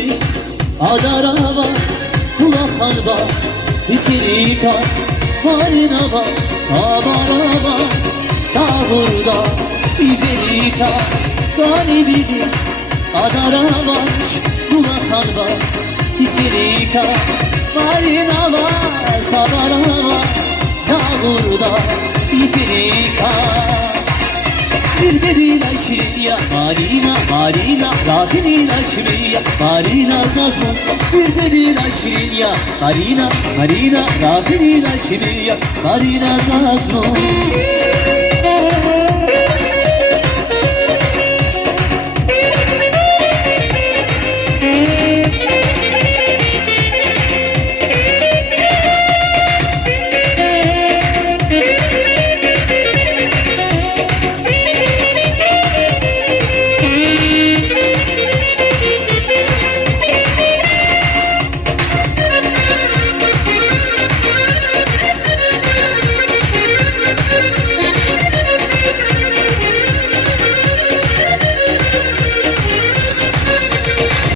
biri Adarava, Kulahanva, Hisirika, Marinava, Abarava, Tavurda, Iberika, Gani biri Adarava, Kulahanva, Hisirika, Marinava, Sabarava, Tavurda, Iberika. Birbirine şiriya, Marina, Marina, Rahimina şiriya, Marina zazman. Birbirine şiriya, Marina, Marina, Rahimina şiriya, Marina zazman.